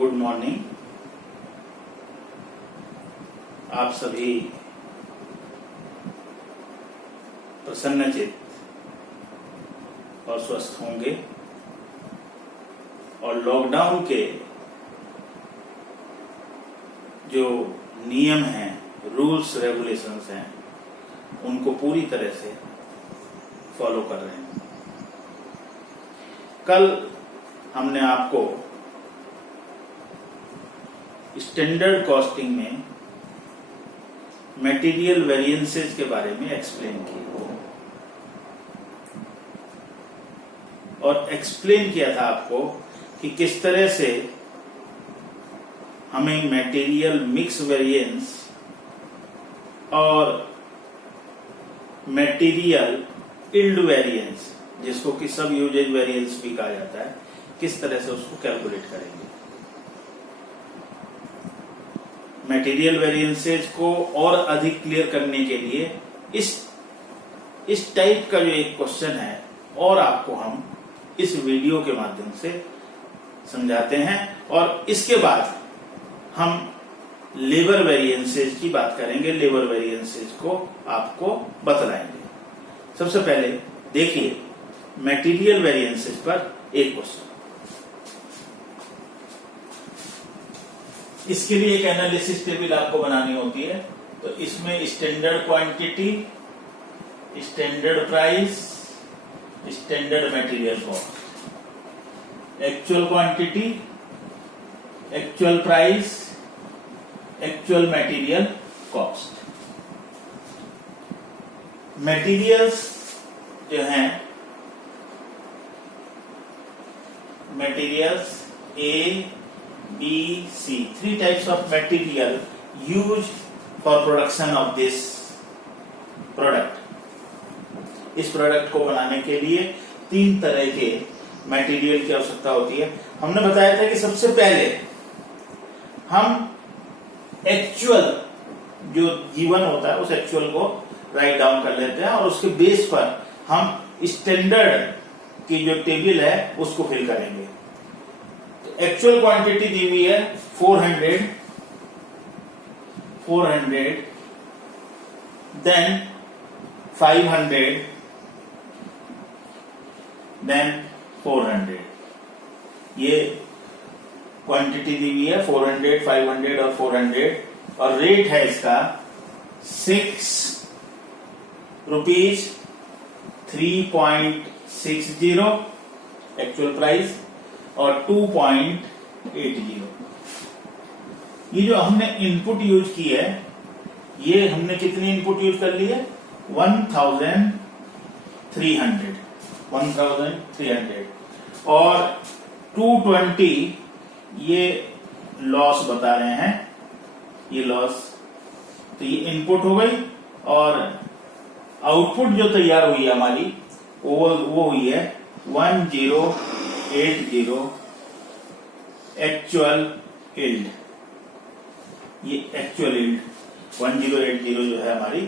Good morning. आप सभी प्रसन्नचित्त और स्वस्थ होंगे और लॉकडाउन के जो नियम हैं, रूल्स रेगुलेशंस हैं, उनको पूरी तरह से फॉलो कर रहे हैं। कल हमने आपको स्टैंडर्ड कॉस्टिंग में मटेरियल वेरिएंसेस के बारे में एक्सप्लेन किया और एक्सप्लेन किया था आपको कि किस तरह से हमें मटेरियल मिक्स वेरिएंस और मटेरियल यील्ड वेरिएंस, जिसको कि सब यूजेज वेरिएंस भी कहा जाता है, किस तरह से उसको कैलकुलेट करेंगे। मटेरियल वेरिएंसेस को और अधिक क्लियर करने के लिए इस टाइप का जो एक क्वेश्चन है और आपको हम इस वीडियो के माध्यम से समझाते हैं और इसके बाद हम लेबर वेरिएंसेस की बात करेंगे। लेबर वेरिएंसेस को आपको बतलाएंगे। सबसे पहले देखिए मटेरियल वेरिएंसेस पर एक क्वेश्चन। इसके लिए एक एनालिसिस टेबल आपको बनानी होती है। तो इसमें standard quantity, standard price, standard material cost, actual quantity, actual price, actual material cost. Materials जो हैं, materials A, B, C, 3 types of material used for production of this product. इस प्रोडक्ट को बनाने के लिए 3 तरह के मटेरियल की आवश्यकता होती है। हमने बताया था कि सबसे पहले हम एक्चुअल जो गिवन होता है उस एक्चुअल को राइट डाउन कर लेते हैं और उसके बेस पर हम स्टैंडर्ड की जो टेबल है उसको फिल करेंगे। तो एक्चुअल क्वांटिटी दी हुई है 400, देन 500, देन 400। ये क्वांटिटी दी हुई है 400, 500 और 400 और रेट है इसका 6 रुपीज 3.60 एक्चुअल प्राइस और 2.80। ये जो हमने इनपुट यूज की है, ये हमने कितनी इनपुट यूज कर ली है 1300 और 220 ये लॉस बता रहे हैं, ये लॉस। तो ये इनपुट हो गई और आउटपुट जो तैयार हुई है हमारी वो हुई है 1080 एक्चुअल यील्ड। ये एक्चुअल यील्ड 1080 जो है हमारी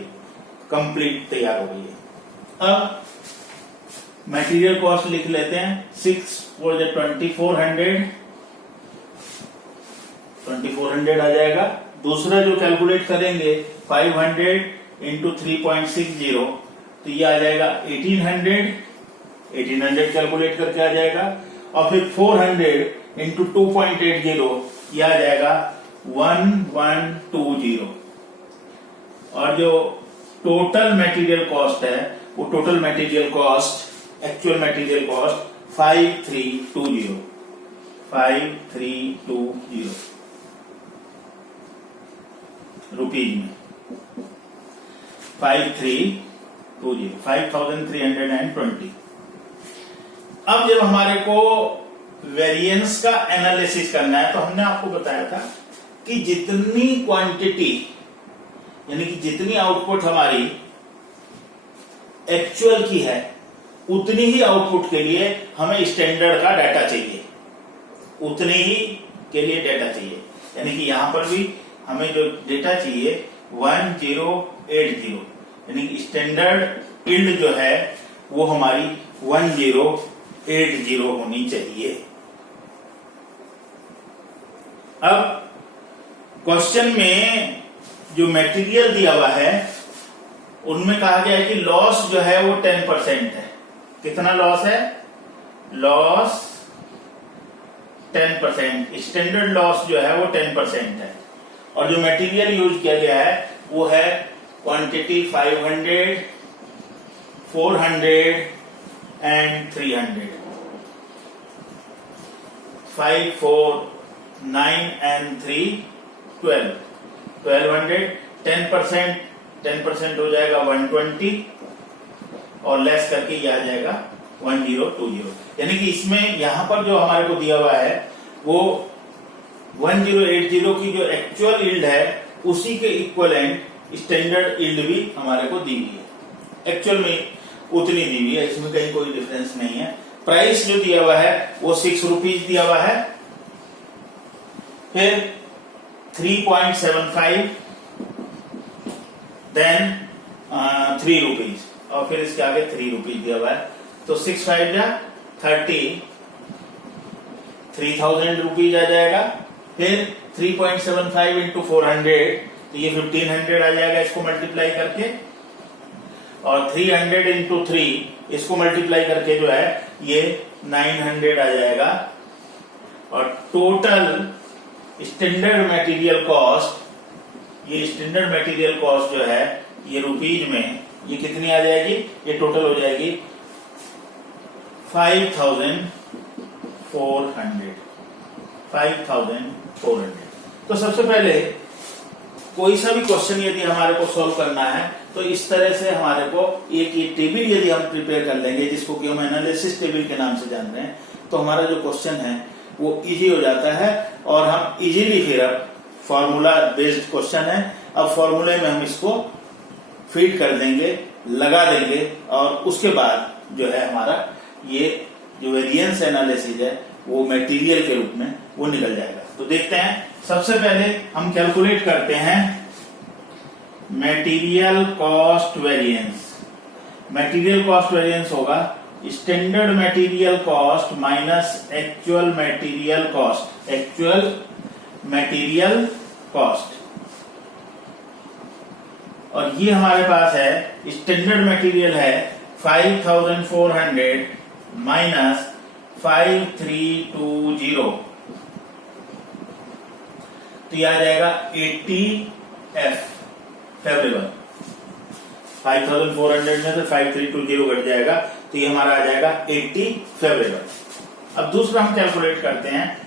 कंप्लीट तैयार हो गई है। अब मटेरियल कॉस्ट लिख लेते हैं। 6 for the 2400 आ जाएगा। दूसरा जो कैलकुलेट करेंगे 500 इंटू 3.60 तो ये आ जाएगा 1800 कैलकुलेट करके आ जाएगा। और फिर 400 इंटू 2.80 ये आ जाएगा 1120। और जो टोटल मटेरियल कॉस्ट है वो total material cost, actual material cost 5320 rupees में 5320। अब जब हमारे को वेरिएंस का एनालिसिस करना है तो हमने आपको बताया था कि जितनी क्वांटिटी यानी कि जितनी आउटपुट हमारी एक्चुअल की है उतनी ही आउटपुट के लिए हमें स्टैंडर्ड का डाटा चाहिए, उतनी ही के लिए डाटा चाहिए। यानी कि यहां पर भी हमें जो डेटा चाहिए 1080 यानी कि स्टैंडर्ड यील्ड जो है वो हमारी 1080 होनी चाहिए। अब क्वेश्चन में जो मटेरियल दिया हुआ है उनमें कहा गया है कि लॉस जो है वो 10% है। कितना लॉस है? लॉस 10%, स्टैंडर्ड लॉस जो है वो 10% है। और जो मटेरियल यूज किया गया है वो है क्वांटिटी 500, 400 एंड 300। 5, 4, 9 एंड 3, 12, 1200। 10% हो जाएगा 120 और लेस करके ये आ जाएगा 1020। यानी कि इसमें यहां पर जो हमारे को दिया हुआ है वो 1080 की जो एक्चुअल यील्ड है उसी के इक्विवेलेंट स्टैंडर्ड यील्ड भी हमारे को दी हुई है। एक्चुअल में उतनी दी हुई है, इसमें कहीं कोई डिफरेंस नहीं है। प्राइस जो दिया हुआ है वो 6 रुपीज दिया हुआ है। फिर 3.75, देन 3 रुपीज और फिर इसके आगे 3 रुपीज दिया हुआ है। तो 6 5 जा 30, 3000 रुपीज आ जाएगा। फिर 3.75 इंटू 400 तो ये 1500 आ जाएगा इसको मल्टीप्लाई करके, और 300 इंटू 3 इसको मल्टीप्लाई करके जो है ये 900 आ जाएगा। और टोटल स्टैंडर्ड मटेरियल कॉस्ट, ये स्टैंडर्ड मटेरियल कॉस्ट जो है ये रुपीज में ये कितनी आ जाएगी? ये टोटल हो जाएगी 5400। 5400। तो सबसे पहले कोई सा भी क्वेश्चन यदि हमारे को सॉल्व करना है तो इस तरह से हमारे को एक ये टेबल यदि हम प्रिपेयर कर लेंगे, जिसको कि हम एनालिसिस टेबल के नाम से जान रहे हैं, तो हमारा जो क्वेश्चन है वो इजी हो जाता है और हम इजीली फिर अब फॉर्मूला बेस्ड क्वेश्चन है, अब फॉर्मूले में हम इसको फीड कर देंगे, लगा देंगे और उसके बाद जो है हमारा ये जो वेरिएंस एनालिसिस है वो मटेरियल के रूप में वो निकल जाएगा। तो देखते हैं, सबसे पहले हम कैलकुलेट करते हैं material cost variance. Material cost variance होगा standard material cost minus actual material cost. Actual material cost, और ये हमारे पास है स्टैंडर्ड मटेरियल है 5400 माइनस 5320, तो यह आ जाएगा 80F फेवरेबल। 5400 में से 5320 घट जाएगा तो ये हमारा आ जाएगा 80 फेवरेबल। अब दूसरा हम कैलकुलेट करते हैं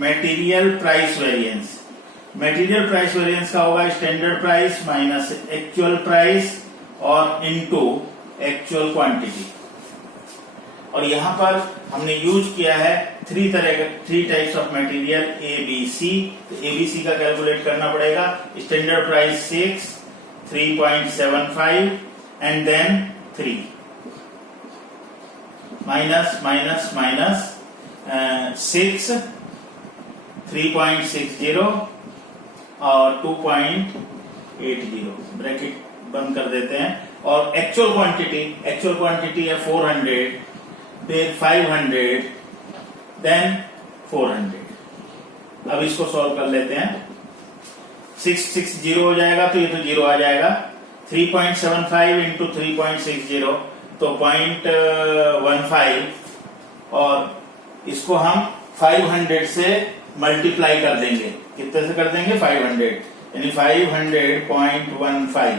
material price variance. Material price variance का होगा standard price minus actual price और इनटू एक्चुअल क्वांटिटी। और यहां पर हमने यूज किया है 3 टाइप्स ऑफ मटेरियल ABC। तो ABC का कैलकुलेट करना पड़ेगा। Standard price 6, 3.75 and then 3 minus minus minus 6, 3.60 और 2.80, ब्रैकेट बंद कर देते हैं। और एक्चुअल क्वांटिटी है 400, फिर 500, देन 400। अब इसको सॉल्व कर लेते हैं। 660 हो जाएगा तो ये तो 0 आ जाएगा। 3.75 इंटू 3.60 तो 0.15, और इसको हम 500 से मल्टीप्लाई कर देंगे। कितने से कर देंगे? 500, यानी 500.15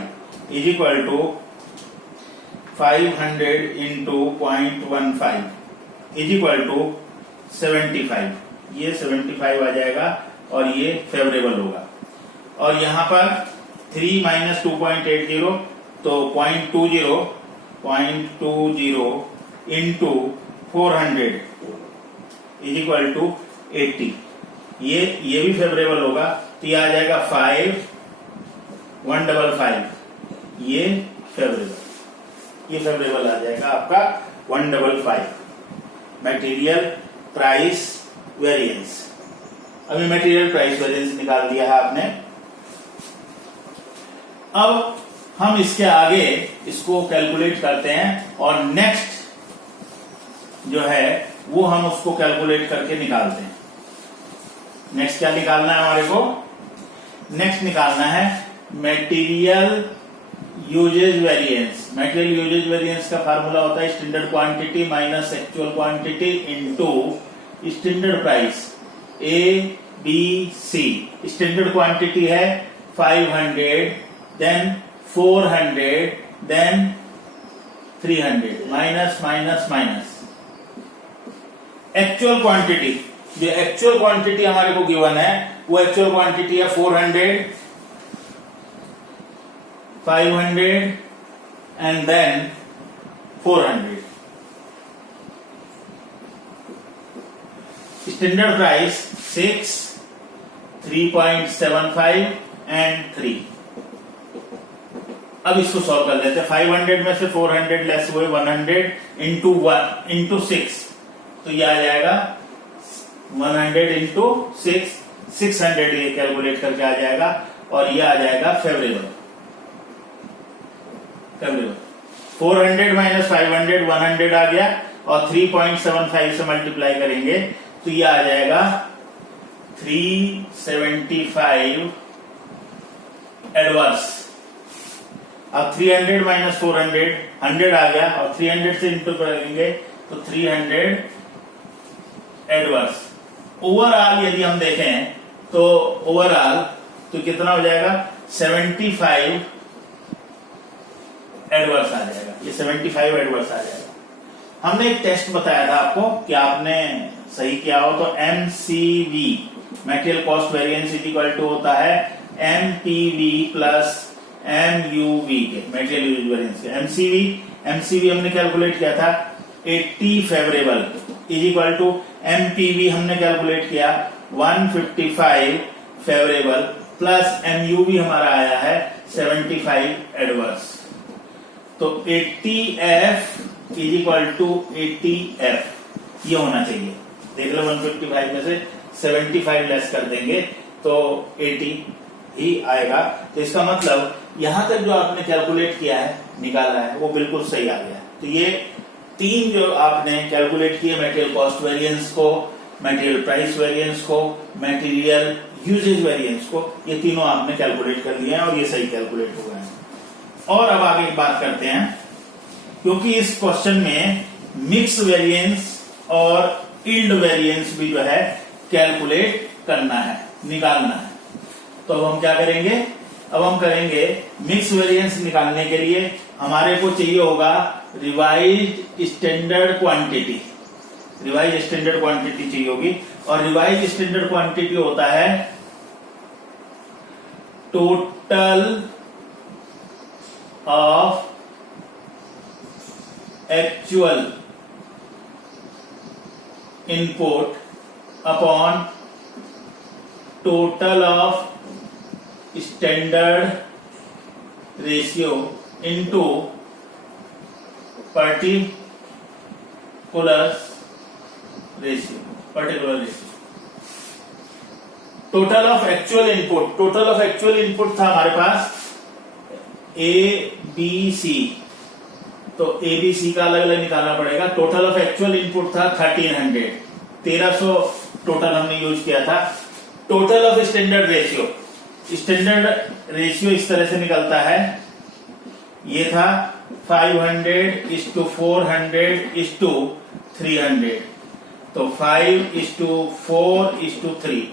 is equal to 500 into 0.15 is equal to 75। ये 75 आ जाएगा और ये फेवरेबल होगा। और यहां पर 3 माइनस 2.80 तो 0.20 इंटू 400 इज इक्वल टू 80। ये भी फेवरेबल होगा तो ये आ जाएगा 155। ये फेवरेबल आ जाएगा आपका 155 मटेरियल प्राइस वेरिएंस। अभी मटेरियल प्राइस वेरिएंस निकाल दिया है आपने। अब हम इसके आगे इसको कैलकुलेट करते हैं और नेक्स्ट जो है वो हम उसको कैलकुलेट करके निकालते हैं। नेक्स्ट क्या निकालना है हमारे को? नेक्स्ट निकालना है material usage variance. Material usage variance का फार्मूला होता है standard quantity minus actual quantity into standard price A B C. Standard quantity है 500, then 400, then 300, minus minus minus. Actual quantity, जो एक्चुअल क्वांटिटी हमारे को गिवन है वो एक्चुअल क्वांटिटी है 400, 500 and then 400। Standard price 6, 3.75 and 3। अब इसको सॉल्व कर लेते हैं। 500 में से 400 लेस हुए 100 इंटू 6, तो ये आ जाएगा 100 इंटू 6, 600 ये कैलकुलेट करके आ जाएगा और ये आ जाएगा फेवरेबल। 400 माइनस 500 100 आ गया और 3.75 से मल्टीप्लाई करेंगे तो ये आ जाएगा 375 एडवर्स। अब 300 माइनस 400 100 आ गया और 300 से इंटू करेंगे तो 300 एडवर्स। ओवरऑल यदि हम देखें तो ओवरऑल तो कितना हो जाएगा 75 एडवर्स आ जाएगा। ये 75 एडवर्स आ जाएगा। हमने एक टेस्ट बताया था आपको कि आपने सही किया हो तो MCV material cost variance is equal to होता है MPV प्लस MUV के मटेरियल यूज वेरिएंस के। MCV हमने कैलकुलेट किया था 80 favourable is equal to MPV हमने कैलकुलेट किया 155 फेवरेबल प्लस MUV हमारा आया है 75 एडवर्स। तो 80F is equal to 80F ये होना चाहिए। देख लो 155 में से 75 लेस कर देंगे तो 80 ही आएगा। तो इसका मतलब यहां तक जो आपने कैलकुलेट किया है निकाला है वो बिल्कुल सही आ गया। तो ये तीन जो आपने कैलकुलेट किए मटेरियल कॉस्ट वेरिएंस को, मटेरियल प्राइस वेरिएंस को, मटेरियल यूजेज वेरिएंस को, ये तीनों आपने कैलकुलेट कर लिए हैं और ये सही कैलकुलेट हो गए हैं। और अब आगे एक बात करते हैं, क्योंकि इस क्वेश्चन में मिक्स वेरिएंस और यील्ड वेरिएंस भी जो है कैलकुलेट करना है, निकालना है। तो अब हम क्या करेंगे? अब हम करेंगे मिक्स वेरिएंस निकालने के लिए हमारे को चाहिए होगा revised standard quantity. Revised standard quantity चाहिए होगी और रिवाइज्ड स्टैंडर्ड क्वांटिटी होता है total of actual input upon total of standard ratio into particular ratio. Total of actual input, total of actual input था हमारे पास ABC, तो ABC का अलग अलग निकालना पड़ेगा। टोटल ऑफ एक्चुअल इनपुट था 1300 टोटल हमने यूज किया था। Total of standard ratio, standard ratio इस तरह से निकलता है, ये था 500:400:300, तो 5:4:3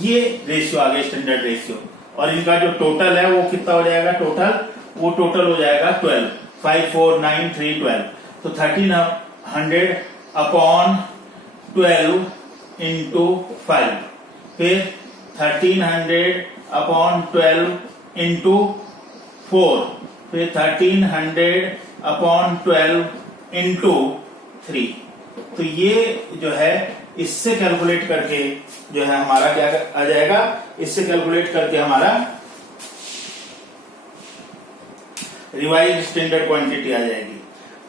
ये रेशियो आ गया स्टैंडर्ड रेशियो। और इनका जो टोटल है वो कितना हो जाएगा? टोटल हो जाएगा 12, 5, 4, 9, 3, 12। तो 1300 अपॉन 12 इंटू 5, फिर 1300 अपॉन 12 इंटू 4, फिर 1300 अपॉन 12 इंटू 3। तो ये जो है इससे कैलकुलेट करके जो है हमारा क्या आ जाएगा? इससे कैलकुलेट करके हमारा रिवाइज्ड स्टैंडर्ड क्वांटिटी आ जाएगी।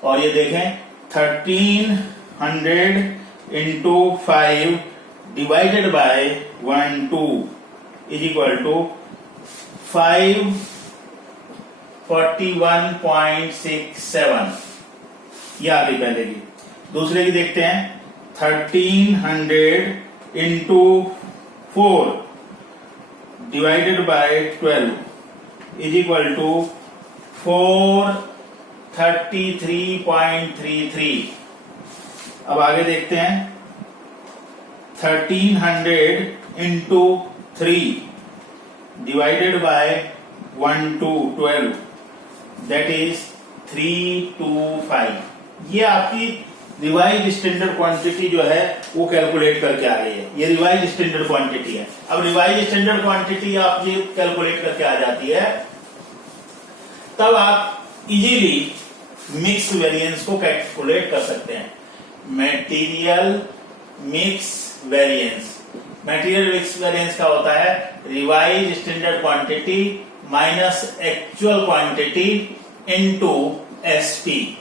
और ये देखें 1300 into 5 divided by 1, 2 is equal to 541.67। ये आ गई पहले की। दूसरे की देखते हैं 1300 into 4 divided by 12 is equal to 433.33। अब आगे देखते हैं, 1300 into 3 divided by 1 to 12 that is 325। ये आपकी रिवाइज स्टैंडर्ड क्वांटिटी जो है वो कैलकुलेट करके आ रही है। ये रिवाइज स्टैंडर्ड क्वांटिटी है। अब रिवाइज स्टैंडर्ड क्वांटिटी आप ये कैलकुलेट करके आ जाती है, तब आप इजीली मिक्स वेरिएंस को कैलकुलेट कर सकते हैं। Material mix variance, material mix variance का होता है revise standard quantity minus actual quantity into SP.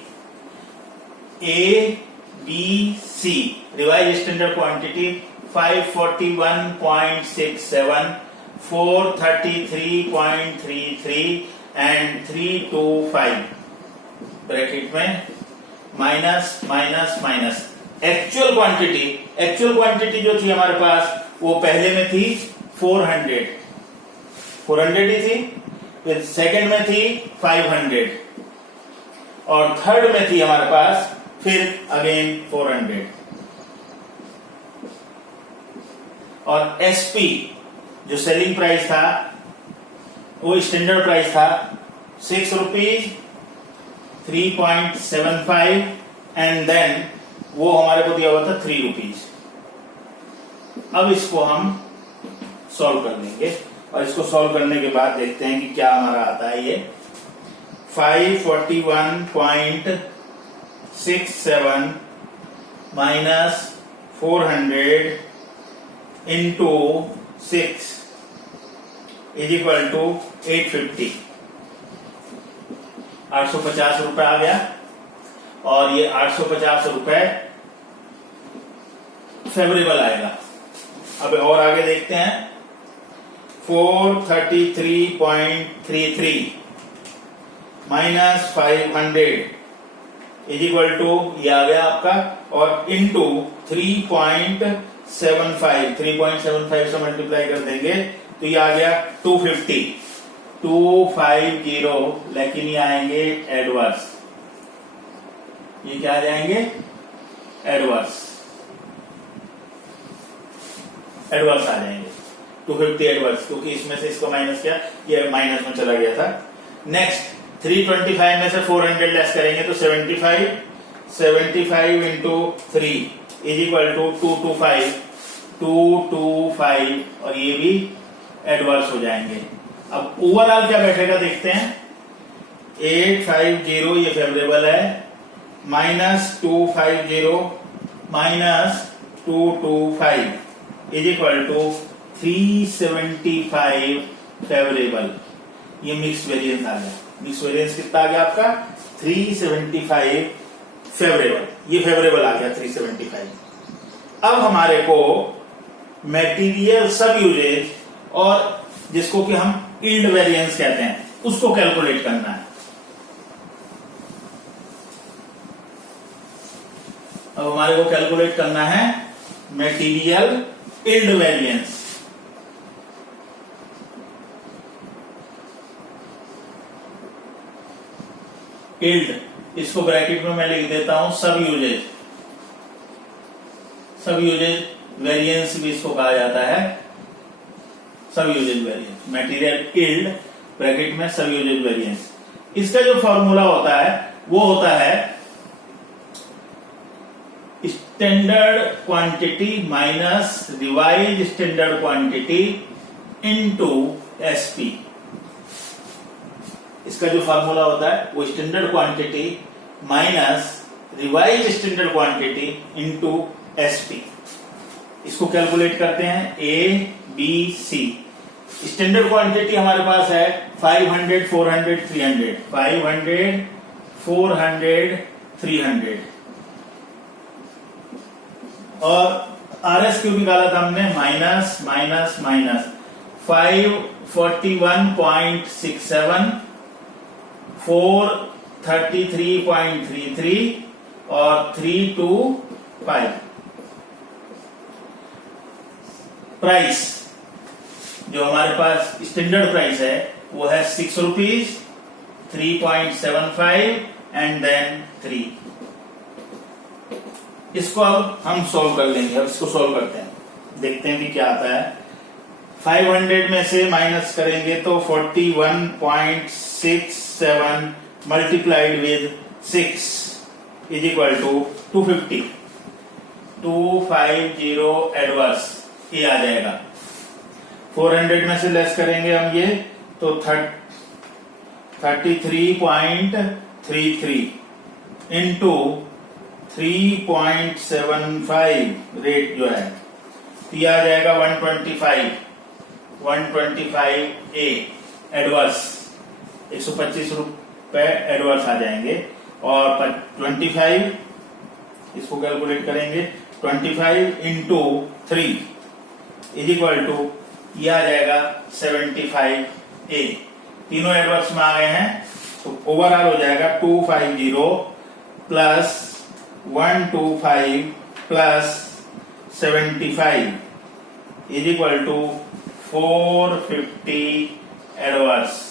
A B C revise standard quantity 541.67, 433.33 and 325 bracket में minus minus minus actual quantity जो थी हमारे पास वो पहले में थी 400 ही थी, फिर सेकंड में थी 500 और थर्ड में थी हमारे पास फिर अगेन 400। और एसपी जो सेलिंग प्राइस था वो स्टैंडर्ड प्राइस था 6 रुपीज 3.75 एंड देन वो हमारे को दिया हुआ था 3 रुपीज। अब इसको हम सॉल्व कर लेंगे और इसको सॉल्व करने के बाद देखते हैं कि क्या हमारा आता है। ये 541.67 minus 400 into 6 is equal to 850, 850 रुपए आ गया। और ये 850 रुपए फेवरेबल आएगा। अब और आगे देखते हैं, 433.33 माइनस 500 इज इक्वल टू ये आ गया आपका, और इंटू 3.75 से मल्टीप्लाई कर देंगे तो ये आ गया 250, लेकिन ये आएंगे एडवर्स। ये क्या आ जाएंगे? एडवर्स आ जाएंगे 250 एडवर्स, क्योंकि इसमें से इसको माइनस किया, ये माइनस में चला गया था। नेक्स्ट 325 में से 400 लेस करेंगे तो 75 इंटू 3 इज इक्वल टू 225 और ये भी एडवर्स हो जाएंगे। अब ओवरऑल क्या बैठेगा देखते हैं। 850 ये फेवरेबल है, minus 250 minus 225 is equal to 375 favourable. ये मिक्स वेरिएंस आ गया। मिक्स वेरिएंस कितना आ गया आपका? 375 फेवरेबल। ये फेवरेबल आ गया 375। अब हमारे को मटेरियल सब यूजेज और जिसको कि हम यील्ड वेरिएंस कहते हैं उसको कैलकुलेट करना है। अब हमारे को कैलकुलेट करना है मटेरियल यील्ड वेरिएंस। यील्ड, इसको ब्रैकेट में मैं लिख देता हूं सब यूजेज वेरिएंस भी इसको कहा जाता है। Sub usage variance, material yield bracket में सब यूजेज वेरिएंस। इसका जो फॉर्मूला होता है वो होता है standard quantity minus revise standard quantity into SP. इसका जो फॉर्मूला होता है वो standard quantity minus revise standard quantity into SP. इसको कैलकुलेट करते हैं A B C. Standard quantity हमारे पास है 500 400 300, 500 400 300 और आरएस क्यों निकाला था हमने? माइनस माइनस माइनस 541.67, 433.33 और 325। प्राइस जो हमारे पास स्टैंडर्ड प्राइस है वो है 6 रुपीज, 3.75 एंड देन 3। इसको अब हम सॉल्व कर लेंगे। अब इसको सॉल्व करते हैं, देखते हैं कि क्या आता है। 500 में से माइनस करेंगे तो 41.67 multiplied with 6 is equal to 250। 250 adverse ये आ जाएगा। 400 में से लेस करेंगे हम ये तो 33.33 इंटू 3.75 रेट जो है ये आ जाएगा 125 ए एडवर्स, 125 रुपए एडवर्स आ जाएंगे। और 25 इसको कैलकुलेट करेंगे, 25 इंटू 3 इज इक्वल टू ये आ जाएगा 75 ए। तीनों एडवर्स में आ गए हैं तो ओवरऑल हो जाएगा 250 plus 125 plus 75 is equal to 450 adverse.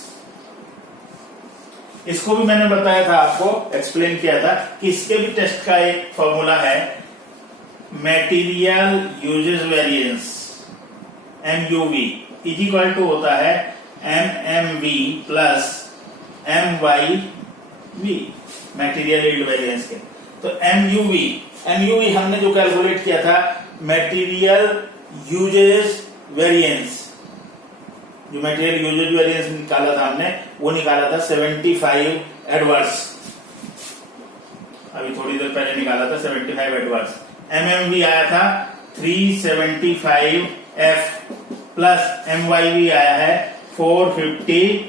इसको भी मैंने बताया था, आपको एक्सप्लेन किया था कि इसके भी टेस्ट का एक फॉर्मूला है, material usage variance MUV is equal to होता है MMV plus MYV, material yield variance के। तो MUV हमने जो कैलकुलेट किया था मटेरियल यूजेस वेरिएंस, जो मटेरियल यूजेज वेरिएंस निकाला था हमने वो निकाला था 75 एडवर्स। अभी थोड़ी देर पहले निकाला था 75 एडवर्स। MMV आया था 375F प्लस MYV आया है 450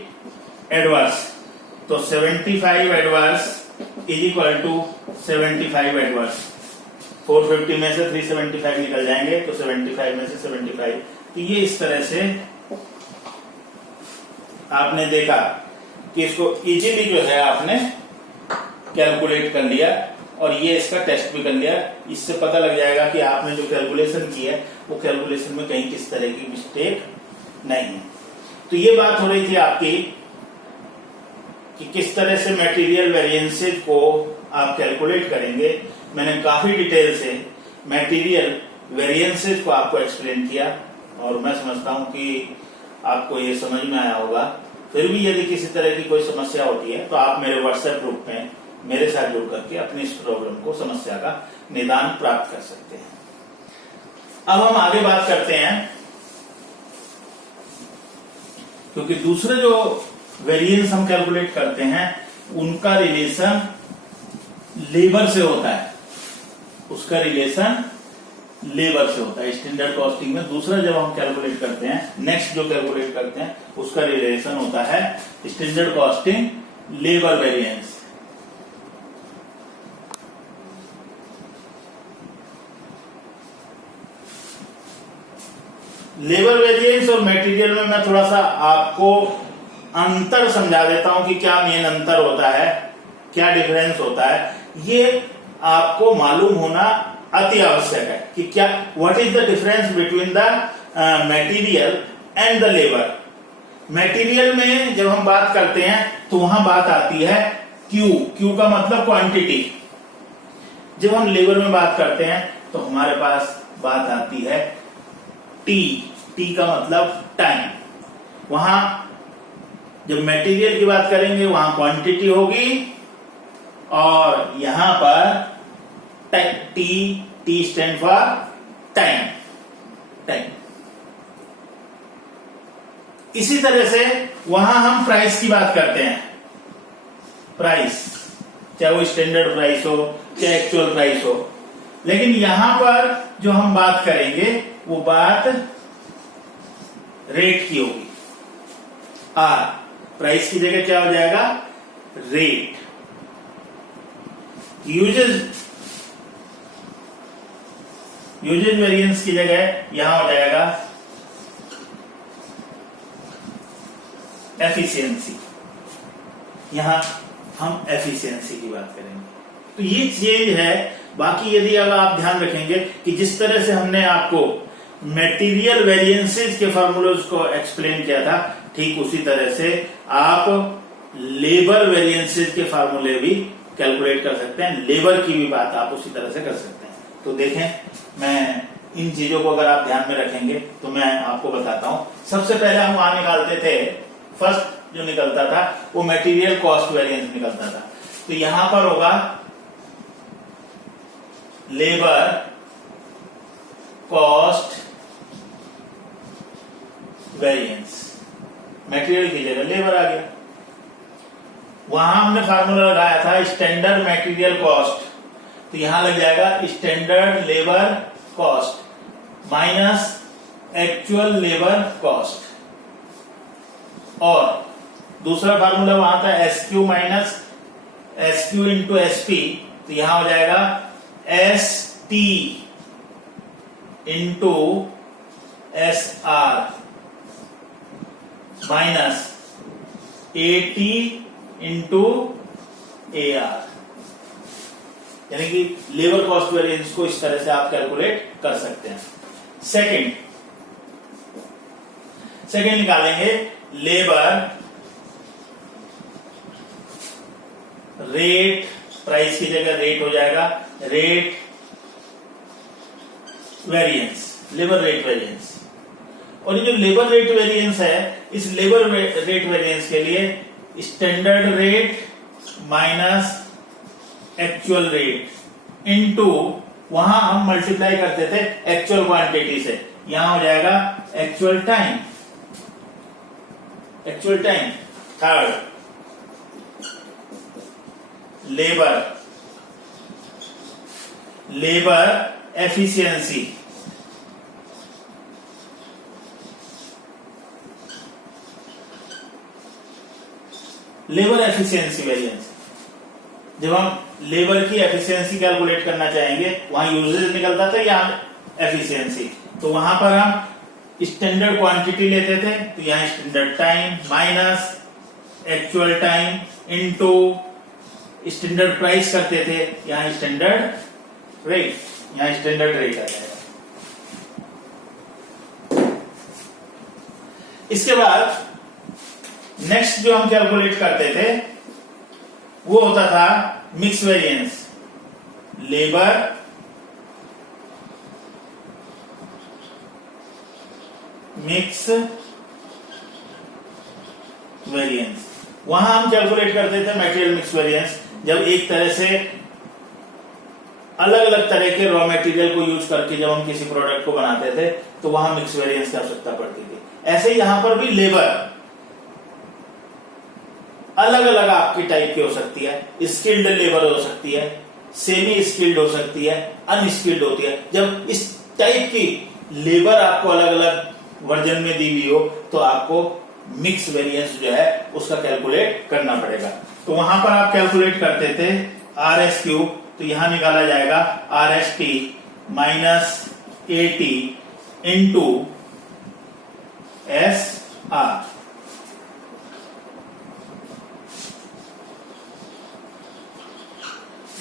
एडवर्स। तो 75 adverse is equal to 75 adverse. 450 में से 375 निकल जाएंगे तो 75 में से 75। तो ये इस तरह से आपने देखा कि इसको इजीली जो है आपने कैलकुलेट कर लिया और ये इसका टेस्ट भी कर लिया। इससे पता लग जाएगा कि आपने जो कैलकुलेशन की है वो कैलकुलेशन में कहीं किस तरह की मिस्टेक नहीं है। तो ये बात हो रही थी आपकी कि किस तरह से मटेरियल वेरिएंसेस को आप कैलकुलेट करेंगे। मैंने काफी डिटेल से मटेरियल वेरिएंसेस को आपको एक्सप्लेन किया और मैं समझता हूं कि आपको ये समझ में आया होगा। फिर भी यदि किसी तरह की कोई समस्या होती है तो आप मेरे व्हाट्सएप ग्रुप में मेरे साथ जुड़ करके अपनी इस प्रॉब्लम को, समस्या का निदान प्राप्त कर सकते हैं। अब हम आगे बात करते हैं, क्योंकि दूसरे जो वेरिएंस हम कैलकुलेट करते हैं उनका रिलेशन लेबर से होता है, उसका रिलेशन लेबर से होता है। स्टैंडर्ड कॉस्टिंग में दूसरा जब हम कैलकुलेट करते हैं, नेक्स्ट जो कैलकुलेट करते हैं उसका रिलेशन होता है standard costing labour variance. Labour variance और मटेरियल में मैं थोड़ा सा आपको अंतर समझा देता हूं कि क्या मेन अंतर होता है, क्या डिफरेंस होता है। ये आपको मालूम होना अति आवश्यक है कि क्या what is the difference between the material and the labour. Material में जब हम बात करते हैं तो वहां बात आती है क्यू का मतलब क्वांटिटी। जब हम लेबर में बात करते हैं तो हमारे पास बात आती है टी का मतलब टाइम। वहां जब मटेरियल की बात करेंगे वहां क्वांटिटी होगी और यहां पर टी स्टैंड फॉर टाइम। इसी तरह से वहां हम प्राइस की बात करते हैं, प्राइस चाहे वो स्टैंडर्ड प्राइस हो चाहे एक्चुअल प्राइस हो। लेकिन यहां पर जो हम बात करेंगे वो बात रेट की होगी। प्राइस की जगह क्या हो जाएगा, रेट। यूजेज वेरिएंस की जगह यहां हो जाएगा एफिशिएंसी। यहां हम एफिशिएंसी की बात करेंगे। तो ये चेंज है। बाकी यदि अब आप ध्यान रखेंगे कि जिस तरह से हमने आपको मटेरियल वेरिएंसेस के फॉर्मूले को एक्सप्लेन किया था, ठीक उसी तरह से आप लेबर वेरिएंसेस के फॉर्मूले भी कैलकुलेट कर सकते हैं, लेबर की भी बात आप उसी तरह से कर सकते हैं। तो देखें, मैं इन चीजों को अगर आप ध्यान में रखेंगे तो मैं आपको बताता हूं। सबसे पहले हम वहां निकालते थे, फर्स्ट जो निकलता था वो मटेरियल कॉस्ट वेरिएंस निकलता था। तो यहां पर होगा लेबर कॉस्ट वेरिएंस, मटेरियल की जगह लेबर आ गया। वहां हमने फार्मूला लगाया था स्टैंडर्ड मटेरियल कॉस्ट, तो यहां लग जाएगा standard labour cost minus actual labour cost, और दूसरा फार्मूला वहां था SQ minus SQ into SP, तो यहां हो जाएगा ST into SR minus AT into AR, यानी कि लेबर कॉस्ट वेरिएंस को इस तरह से आप कैलकुलेट कर सकते हैं। सेकंड निकालेंगे लेबर रेट, प्राइस की जगह रेट हो जाएगा rate variance, labour rate variance. और ये जो लेबर रेट वेरिएंस है, इस लेबर रेट वेरिएंस के लिए standard rate minus actual rate into, वहां हम मल्टीप्लाई करते थे एक्चुअल क्वांटिटी से, यहां हो जाएगा actual time. Actual time. Third, labour efficiency, labour efficiency variance. जब हम लेबर की एफिशिएंसी कैलकुलेट करना चाहेंगे, वहां यूजेज निकलता था, यहां एफिशिएंसी, तो वहां पर हम स्टैंडर्ड क्वांटिटी लेते थे, तो यहां standard time minus actual time into standard price करते थे, यहां स्टैंडर्ड रेट, यहां स्टैंडर्ड रेट आ जाएगा। इसके बाद नेक्स्ट जो हम कैलकुलेट करते थे वो होता था mix variance, labour mix variance. वहां हम कैलकुलेट करते थे मटेरियल मिक्स वेरिएंस, जब एक तरह से अलग अलग तरह के रॉ मटेरियल को यूज करके जब हम किसी प्रोडक्ट को बनाते थे तो वहां मिक्स वेरिएंस की आवश्यकता पड़ती थी। ऐसे ही यहां पर भी लेबर अलग अलग आपकी टाइप की हो सकती है, स्किल्ड लेबर हो सकती है, सेमी स्किल्ड हो सकती है, अनस्किल्ड होती है। जब इस टाइप की लेबर आपको अलग अलग वर्जन में दी हुई हो तो आपको मिक्स वेरिएंस जो है उसका कैलकुलेट करना पड़ेगा। तो वहां पर आप कैलकुलेट करते थे RSQ, तो यहां निकाला जाएगा RST minus AT into SR।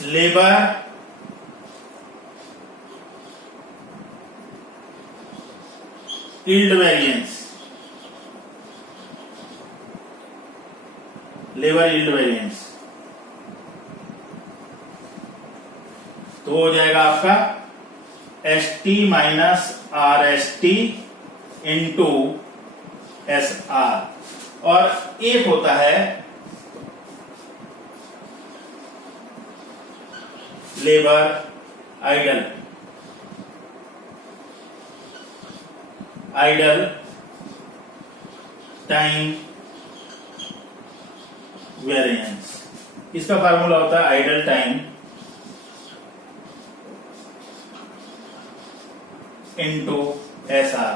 Labour yield variance, labour yield variance, तो हो जाएगा आपका ST minus RST into SR। और एक होता है labour idle, idol time variance. इसका फार्मूला होता है आइडल टाइम इनटू SR,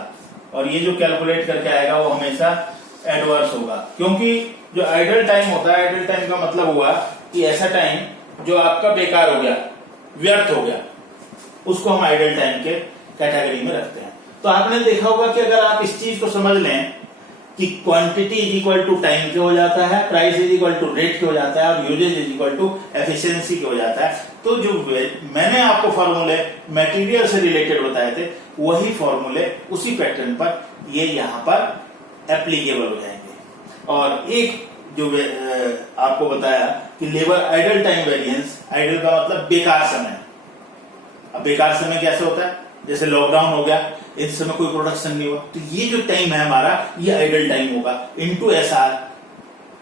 और ये जो कैलकुलेट करके आएगा वो हमेशा एडवर्स होगा, क्योंकि जो आइडल टाइम होता है, आइडल टाइम का मतलब हुआ कि ऐसा टाइम जो आपका बेकार हो गया, व्यर्थ हो गया, उसको हम आइडल टाइम के कैटेगरी में रखते हैं। तो आपने देखा होगा कि अगर आप इस चीज को समझ लें कि quantity is equal to time के हो जाता है, price is equal to rate के हो जाता है, और usage is equal to efficiency के हो जाता है, तो जो मैंने आपको फॉर्मूले मटेरियल से रिलेटेड बताए थे, वही फॉर्मूले उसी पैटर्न पर ये यहां पर एप्लीकेबल हो जाएंगे। और एक जो आपको बताया कि labour idle time variance, idle का मतलब बेकार समय। अब बेकार समय कैसे होता है, जैसे लॉकडाउन हो गया, इस समय कोई प्रोडक्शन नहीं हुआ, तो ये जो टाइम है हमारा, ये आइडल टाइम होगा इनटू SR।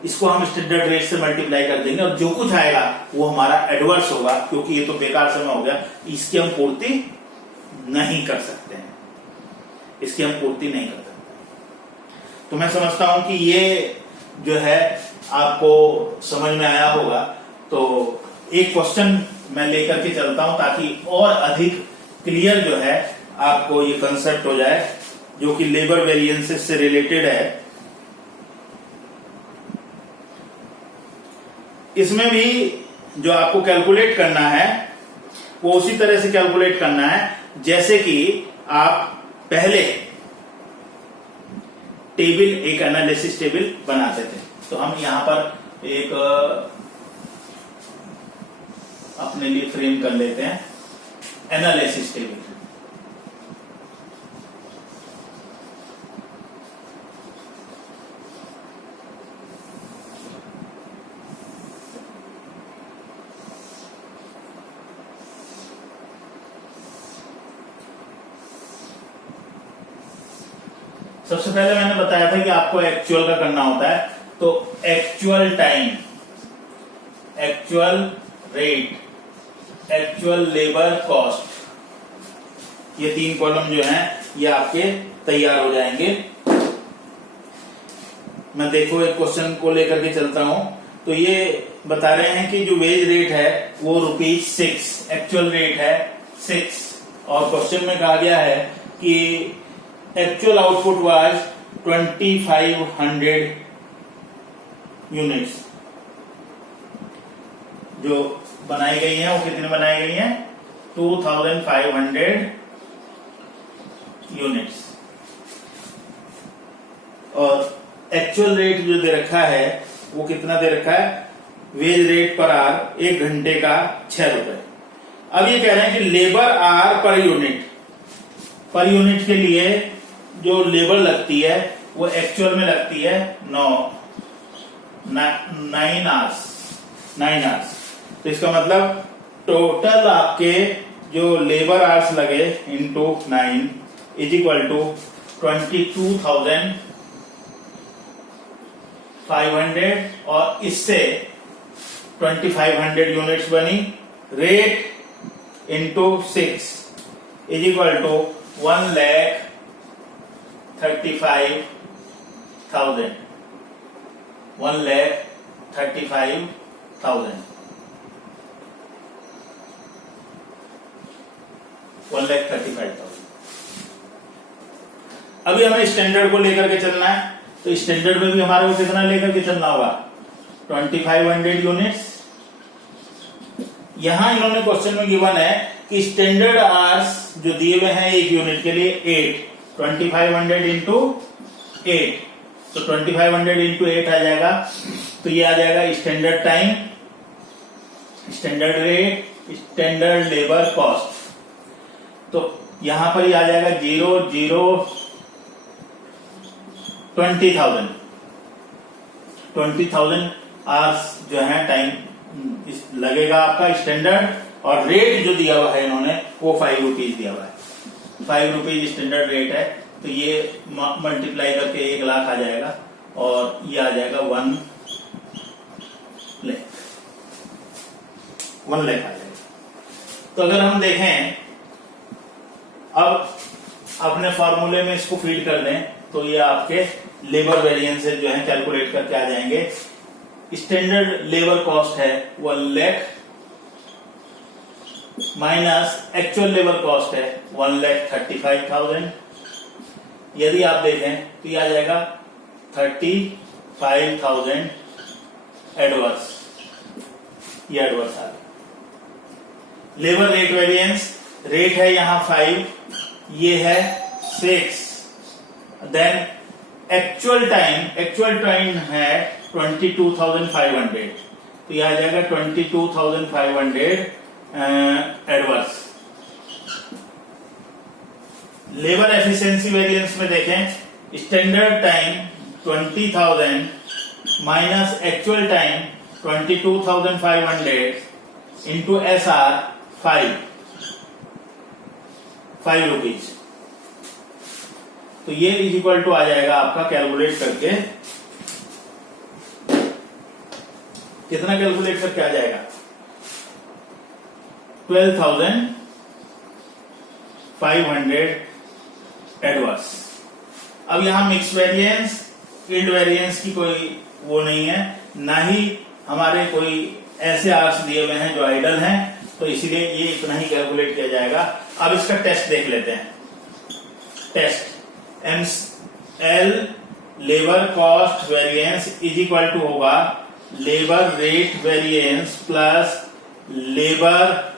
इसको हम स्टैंडर्ड रेट से मल्टीप्लाई कर देंगे और जो कुछ आएगा वो हमारा एडवर्स होगा, क्योंकि ये तो बेकार समय हो गया, इसकी हम पूर्ति नहीं कर सकते हैं, इसकी हम पूर्ति नहीं कर सकते। तो मैं समझता हूं कि ये जो है आपको समझ में आया होगा। तो एक क्वेश्चन मैं लेकर के चलता हूं ताकि और अधिक क्लियर जो है आपको ये कंसेप्ट हो जाए, जो कि लेबर वेरिएंसेस से रिलेटेड है। इसमें भी जो आपको कैलकुलेट करना है वो उसी तरह से कैलकुलेट करना है जैसे कि आप पहले टेबल, एक एनालिसिस टेबल बनाते थे। तो हम यहां पर एक अपने लिए फ्रेम कर लेते हैं एनालिसिस टेबल। सबसे पहले मैंने बताया था कि आपको एक्चुअल का करना होता है, तो actual time, actual rate, actual labour cost, ये 3 कॉलम जो हैं ये आपके तैयार हो जाएंगे। मैं देखो एक क्वेश्चन को लेकर के चलता हूं। तो ये बता रहे हैं कि जो वेज रेट है वो ₹6, एक्चुअल रेट है 6, और क्वेश्चन में कहा गया है कि एक्चुअल आउटपुट वाज 2500 यूनिट्स। जो बनाई गई हैं वो कितनी बनाई गई हैं, 2500 यूनिट्स। और एक्चुअल रेट जो दे रखा है वो कितना दे रखा है, वेज रेट पर आवर 1 घंटे का 6 रुपए। अब ये कह रहे हैं कि लेबर आवर पर यूनिट के लिए जो लेबर लगती है वो एक्चुअल में लगती है 9 आवर्स। तो इसका मतलब टोटल आपके जो लेबर आवर्स लगे इंटू 9 इज इक्वल टू 22,500, और इससे 2500 यूनिट्स बनी। Rate into 6 is equal to 1,35,000। 1,35,000 अभी हमें स्टैंडर्ड को लेकर के चलना है। तो स्टैंडर्ड में भी हमारे को कितना लेकर के चलना होगा, 2500 यूनिट्स। यहां इन्होंने क्वेश्चन में गिवन है कि स्टैंडर्ड आवर्स जो दिए हुए हैं एक यूनिट के लिए 8, 2500 इंटू 8, तो 2500 इंटू 8 आ जाएगा। तो ये आ जाएगा standard time, standard rate, standard labour cost. तो यहां पर ही आ जाएगा 20,000 आवर्स जो है टाइम लगेगा आपका स्टैंडर्ड। और रेट जो दिया हुआ है इन्होंने वो 5 रुपीज दिया हुआ है, 5 रुपीज स्टैंडर्ड रेट है। तो ये मल्टीप्लाई करके 1 लाख आ जाएगा, और ये आ जाएगा 1 लाख आ जाएगा। तो अगर हम देखें, अब अपने फॉर्मूले में इसको फीड कर दें, तो ये आपके लेबर वेरिएंसेस जो है कैलकुलेट करके आ जाएंगे। स्टैंडर्ड लेबर कॉस्ट है 1 lakh, minus actual labour cost है 1,35,000। यदि आप देखें तो ये आ जाएगा 35,000 एडवर्स, ये एडवर्स आ गया। लेबर रेट वेरिएंस, रेट है यहां 5, ये है 6। देन एक्चुअल टाइम है 22,500, तो यह आ जाएगा 22,500 एडवर्स। लेबर एफिशिएंसी वेरिएंस में देखें, standard time 20,000 minus actual time 22,500 into SR 5 rupees. तो ये इज इक्वल टू आ जाएगा आपका कैलकुलेट करके, कितना कैलकुलेट करके आ जाएगा 12,500 एडवर्स। अब यहां मिक्स वेरिएंस, यील्ड वेरिएंस की कोई वो नहीं है, ना ही हमारे कोई ऐसे आर्स दिए हुए हैं जो आइडल हैं, तो इसीलिए ये इतना ही कैलकुलेट किया जाएगा। अब इसका टेस्ट देख लेते हैं। Test ML labour cost variance is equal to होगा labour rate variance plus labour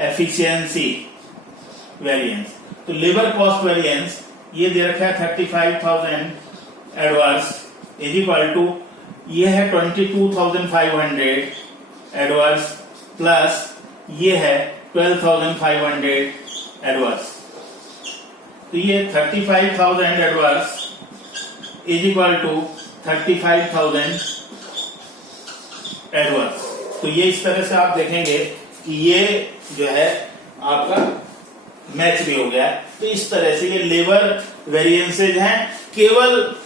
efficiency variance. तो लेबर कॉस्ट वेरिएंस ये दे रखा है 35,000 एडवर्स इज इक्वल टू ये है 22,500 एडवर्स प्लस ये है 12,500 एडवर्स। तो ये 35,000 adverse is equal to 35,000 adverse. तो ये इस तरह से आप देखेंगे कि ये जो है आपका मैच भी हो गया। तो इस तरह से ये लेबर वेरिएंसेज हैं, केवल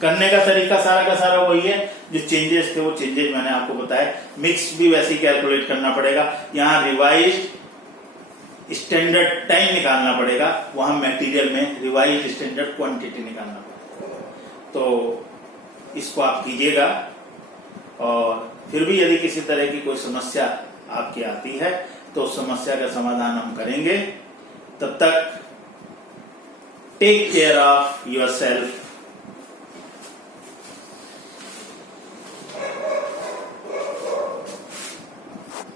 करने का तरीका सारा का सारा वही है, जो चेंजेस थे वो चेंजेस मैंने आपको बताया। मिक्स भी वैसे ही कैलकुलेट करना पड़ेगा, यहाँ रिवाइज्ड स्टैंडर्ड टाइम निकालना पड़ेगा, वहां मटेरियल में रिवाइज्ड स्टैंडर्ड क्वांटिटी निकालना पड़ेगा। तो इसको आप कीजिएगा, और फिर भी यदि किसी तरह की कोई समस्या आपकी आती है तो उस समस्या का समाधान हम करेंगे। तब तक टेक केयर ऑफ योरसेल्फ।